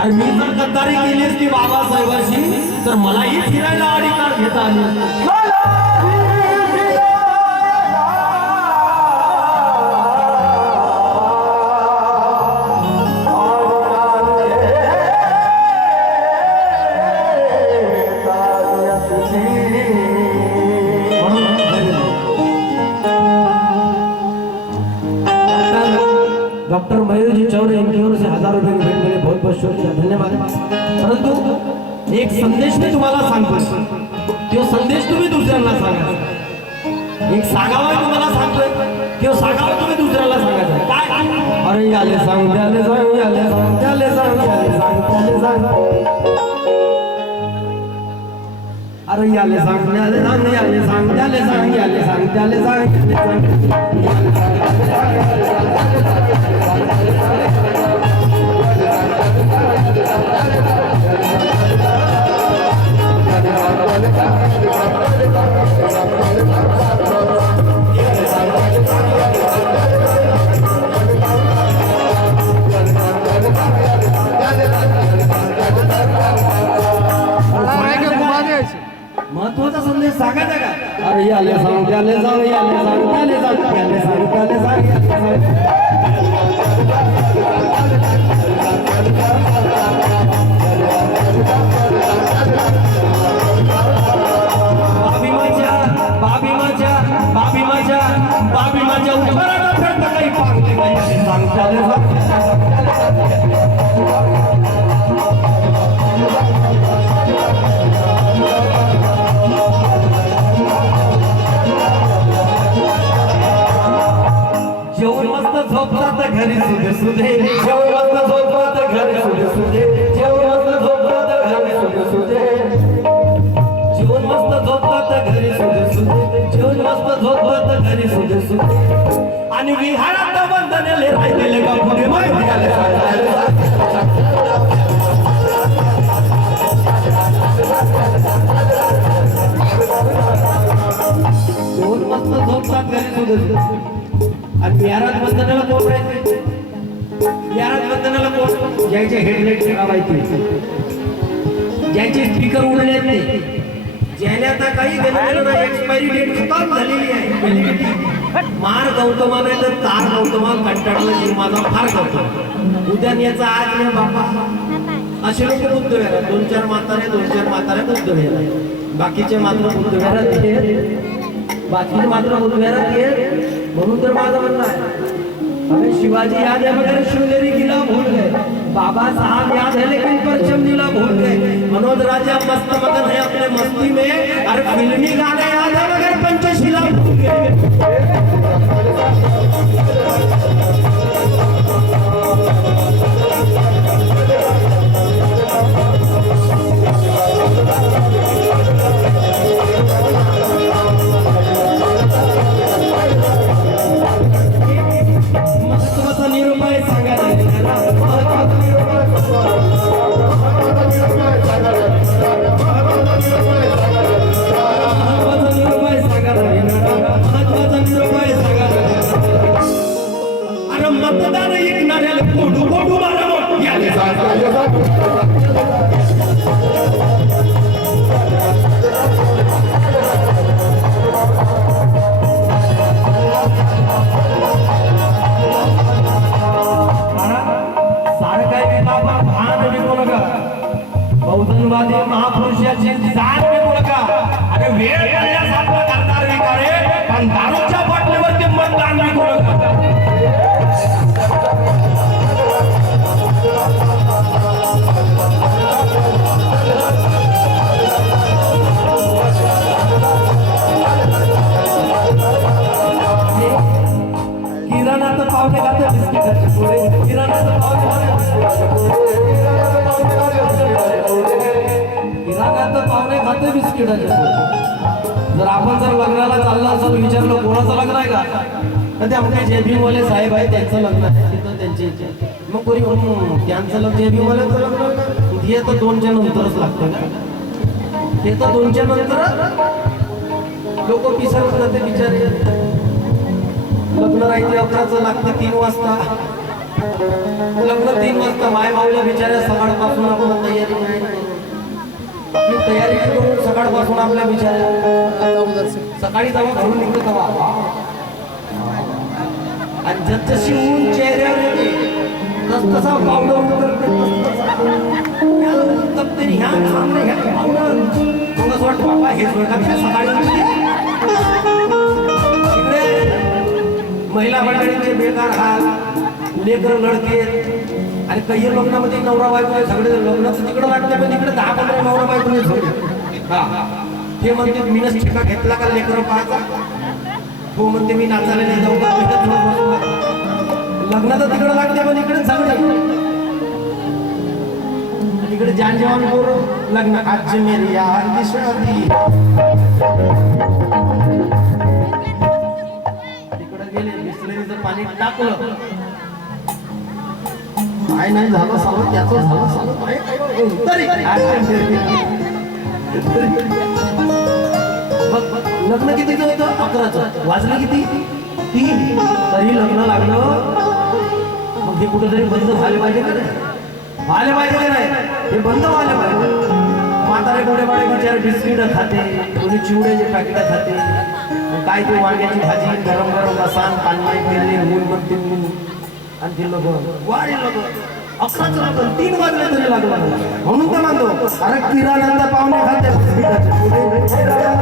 आणि मी जर गद्दारी केलीस की बाबासाहेबाशी तर मलाही फिरायला अधिकार घेता आली. मिले धन्यवाद. परंतु एक संदेश मी तुम्हाला सांगतो तो संदेश तुम्ही दुसऱ्यांना सांगा. एक सांगावा तुम्हाला सांगतोय तो सांगावा तुम्ही दुसऱ्याला सांगायचं. काय? अरे याले सांग त्याले सांग याले सांग त्याले सांग याले सांग त्याले सांग. अरे याले सांग याले सांग याले सांग त्याले सांग याले सांग त्याले सांग याले सांग. झोपतात घरी सुधे सुधे. जेवण मस्त झोपतात घरी सुधे सुधे. जेवण मस्त झोपतात घरी सुधे सुधे. जेवण मस्त झोपतात घरी सुधे सुधे. जेवण मस्त झोपतात घरी सुधे सुधे. आणि विहारात बंधनेले राहिलेले का माहिती जेवण मस्त झोपतात घरी सुधे सुधे. आणि बिहारात बंधनाला कोण राहायचे? बिहारात बंधनाला कोण? ज्याचे हेडलाईट खराब आहेत ज्याचे स्पीकर उडले नाही ज्याने आता काही एक्सपायरी डेट खतम झालेली आहे. validity. मार गौतमाने तर तार गौतमा कंटाळला जीव माझा फार गौतम. उद्या याचा आज नाही बापा असे लोक बुद्ध वेळा दोन चार म्हातारे दोन चार म्हातारे बुद्ध वेळा बाकीचे मात्र बुद्ध वेळा बाकीचे मात्र उद्गारात येत. म्हणून माझं म्हणणं आहे हमें शिवाजी याद है मगर शिवनेरी किला भूल गए. बाबा साहब याद है लेकिन परचम जिला भूल गए. मनोज राजा मस्त मगन है अपने मस्ती में. अरे फिल्मी गाने याद है मगर पंचशिला भूल गए. किडाचे जर आपण जर लग्नाला चाललं असं विचारलं कोणाचं लग्न आहे का? तर ते आमच्या जे भीम वाले साहेब आहे त्यांचं लग्न आहे. तिथं त्यांचे मग कोणी म्हणून त्यांचं लग्न जे भीम लग्न हे तर दोनच्या नंतरच लागतं का ते तर दोनच्या नंतर लोक पिसाळून जाते बिचारे. लग्न राहते अकराचं लागतं तीन वाजता. लग्न तीन वाजता. माय भाऊला बिचाऱ्या सकाळपासून आपण तयारी नाही तयारी करून सकाळपासून आपल्या विचार. सकाळी तेव्हा घरून निघतो तवा आणि जसजशी ऊन चेहऱ्यावर येते तस तसा पावडर उतरते ह्या घाम ह्या पावडर मग असं वाटतं बाबा हे स्वर्गात सकाळी इकडे महिला मंडळींचे बेकार हाल लेकर लडके आणि काही लग्नामध्ये नवरा बायको आहे, सगळे लग्नाचं तिकडं वाटतं वाटते पण इकडे दहा पंधरा नवरा बायको सगळे हा. ते म्हणते मीनच ठेका घेतला का लेकर पाहायचा? हो म्हणते मी नाचायला नाही जाऊ का? लग्नाचं तिकडं लागते पण इकडे सगळे इकडे जान जेवण करू लग्न आज मेरी यार शादी. तिकडे गेले बिसलेरीचं पाणी टाकलं. काय नाही झालं सावं त्याचं झालं सावं तरी. लग्न कितीचं होतं? अकराचं. वाजलं किती? तीन. तरी लग्न लागलं. मग हे कुठेतरी बंद झाले पाहिजे का नाही? झाले पाहिजे का नाही? हे बंद व्हायला पाहिजे. म्हातारे गोडे बाळे बिचारे बिस्किट खाते कोणी चिवड्याचे पॅकेट खाते. काय ते वांग्याची भाजी गरम गरम रसान पाणी पेरले ऊन बघते ऊन आणि ते लोक वाढे लोक अकराच लागलं तीन वाजले तरी लागलं नाही. म्हणून तर मानतो अरे किराणा पाहुणे खाते बिस्किटाचे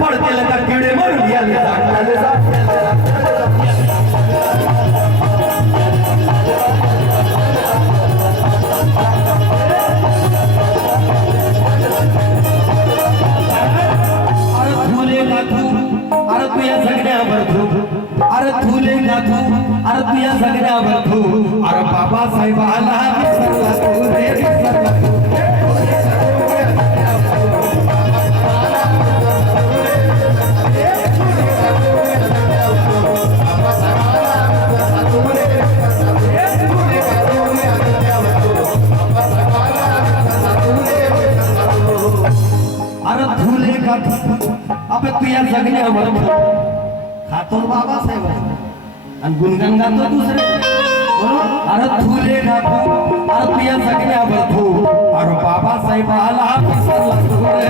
पडतील का किडे मरून याले सांगणारे अरे फुले गाथू अरे तू या सगळ्यावर धू. अरे अरे तू या सगळ्यावर धू. अरे बाबा विसरला तू रे विसरला अबे तू या सगळ्यावर धू खातो बाबा साहेब आणि गुणगान गातो दुसरे बरोबर अरे फुले गाथू अरे तू या सगळ्यावर धू अरे बाबा साहेबाला विसरला तू रे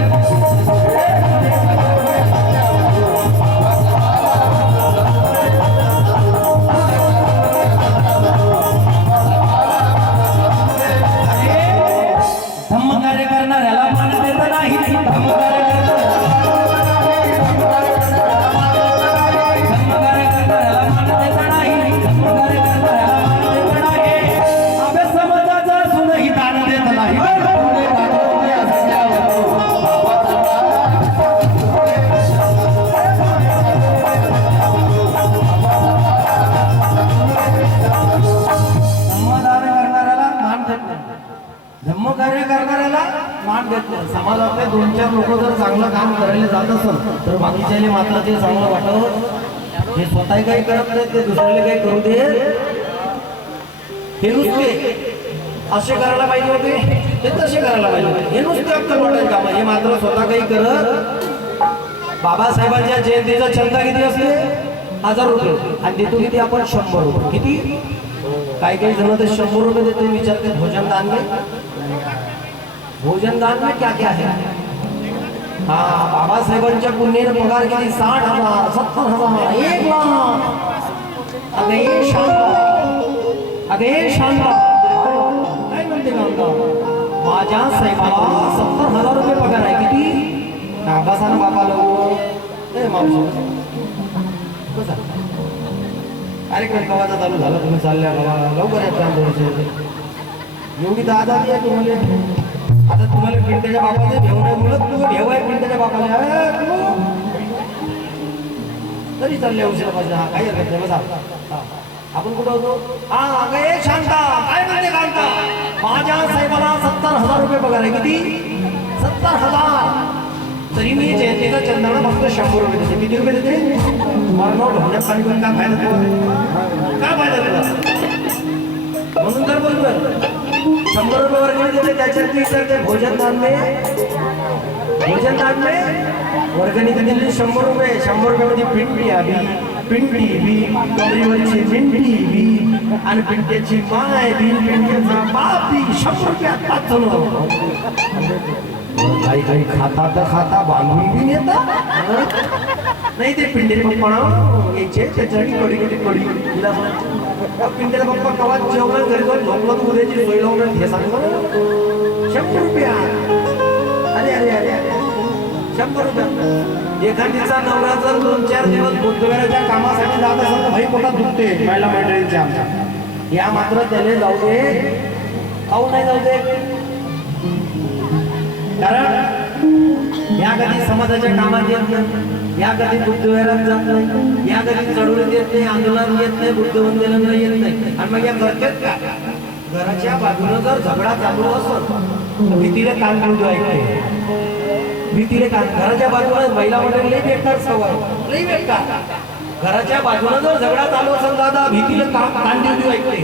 बाकीच्याने मात्र ते चांगलं वाटत हे स्वतः काही करत नाही ते दुसऱ्याला काही करू दे हे नुसते असे करायला पाहिजे होते. हे तसे करायला पाहिजे होते. हे नुसते अक्कल वाटायचं काम. हे मात्र स्वतः काही करत. बाबासाहेबांच्या जयंतीचा छंद किती असते हजार रुपये. आणि देतो किती? आपण शंभर रुपये. किती? काही काही जण तर शंभर रुपये देते विचारते भोजन दान घे. भोजन दान में क्या क्या है हा बाबासाहेबांच्या पुण्याने पगार किती? साठ हजार सत्तर हजार एक लाख. शांत अगे शांत काय म्हणते माझ्या साहेबाला सत्तर हजार रुपये पगार आहे. किती? बसा ना बाबा लोक ए मावशी. बसा. कार्यक्रम कवाचा चालू झाला? तुम्ही चालल्या बाबा लवकर या चार थोडेसे एवढी दादा आहे तुम्हाला. आता तुम्हाला पिंट्याच्या बापाचं भेव नाही बोलत तू भेव आहे पिंट्याच्या बापाला तू. तरी चालले उशिरा पाहिजे. हा काही हरकत नाही. बसा. आपण कुठं होतो? हा अगं ए शांता. काय म्हणते कांता माझ्या साहेबाला सत्तर हजार रुपये पगार आहे. किती? सत्तर हजार. तरी मी जयंतीचा चंद्राला फक्त शंभर रुपये देते. किती रुपये देते? मला नोट होण्यात पाणी करून काय फायदा काय फायदा तुला? म्हणून तर बोलतोय. शंभर रुपये वर्गणी देते त्याच्यात तर ते भोजन दान में। भोजन दान में वर्गणी दिलेली शंभर रुपये शंभर रुपयामध्ये पिंपी आली पिंपी बी कमरीवरची पिंपी बी आणि पिंट्याची माय बी पिंट्याचा बाप बी शंभर रुपयात पाच जण काही काही खाता तर खाता बांधून बी नेता नाही ते पिंडे पप्पा यायचे त्याच्यासाठी कडी कडी कडी तिला पिंडेला पप्पा कवा जेवण घरी जाऊन झोपलं तर उद्याची सोय लावून हे सांगतो शंभर रुपया अरे अरे अरे अरे शंभर रुपया एखादीचा नवरा जर दोन चार दिवस बुधवाराच्या कामासाठी जात असेल तर भाई पोटात दुखते महिला मंडळीच्या आमच्या या मात्र त्याने जाऊ दे खाऊ नाही जाऊ दे कारण या कधी समाजाच्या कामात येत नाही या कधी बुद्धविहारात जात नाही या कधी चढवून येत नाही आंदोलन येत नाही बुद्ध येत नाही. आणि मग या करतात का? घराच्या बाजूनं जर झगडा चालू असत भीतीला कान देऊ ऐकते भीतीला कान घराच्या बाजूला महिला मंडळी लई भेटणार सवय. लई भेटतात. घराच्या बाजूनं जर झगडा चालू असेल दादा भीतीला काम कान देऊ ऐकते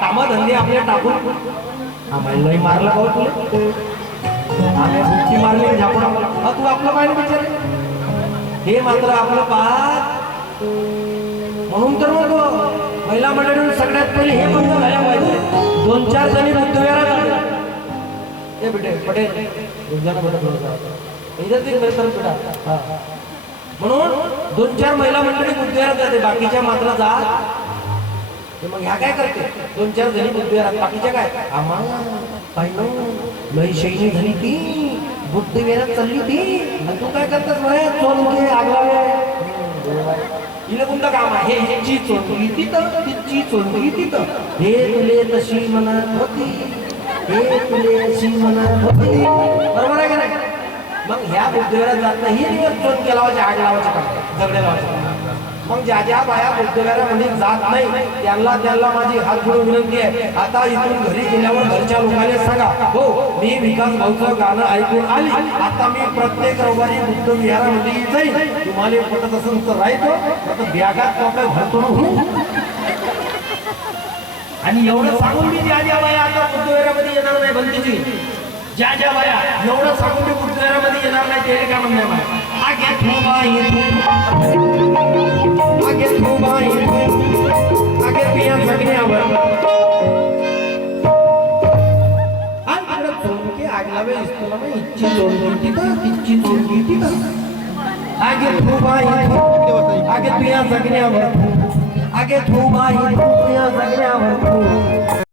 कामधंदे आपले टाकून. आम्हाला मारला भाऊ तुला. आम्ही बुक्की मारली म्हणजे तू आपलं पाहिजे विचार हे मात्र आपलं पाहत म्हणून तर मग महिला मंडळी सगळ्यात पहिले हे बंद झाल्या पाहिजे. दोन चार जणी बुद्धविहारात आले ए बेटे पटेल. म्हणून दोन चार महिला मंडळी बुद्धविहारात जाते बाकीच्या मात्र जात ते मग ह्या काय करते? दोन चार जणी बुद्धविहारात बाकीच्या काय? आम्हा पाहिलं. लई शैली झाली ती. बुद्धविहारात चालली ती आणि तू काय करतेस म्हणे चोरके आगलावे हिला कोणतं काम आहे? हे हिची चोरली तिथं तिची चोरली तिथं. हे तुले तशी म्हणत होती. हे तुले अशी म्हणत होती. बरोबर आहे का नाही? मग ह्या बुद्धविहारात जात नाही हे दिवस चोर केला आग लावायचे काम झगडे लावायचं मग ज्या ज्या बाया बुद्धविहारामध्ये जात नाही त्यांना त्यांना माझी हात जोडून विनंती आहे. आता इथून घरी गेल्यावर घरच्या लोकांना सांगा हो मी विकास भाऊचं गाणं ऐकून आली. आता मी प्रत्येक रविवारी बुद्ध जाईल तुम्हाला पटत असेल तर राहतो. आता बॅगात कपडे घालतो आणि एवढं सांगून मी ज्या ज्या बाया आता बुद्धविहारामध्ये येणार नाही बंदीची ज्या ज्या बाया एवढं सांगून मी बुद्धविहारामध्ये येणार नाही ते काय म्हणणार मला आगे ठोबाई आगे ठोबाई आगे पिया सगळ्यावर आणि तिकडे आगे ठोबाई पिया सगळ्यावर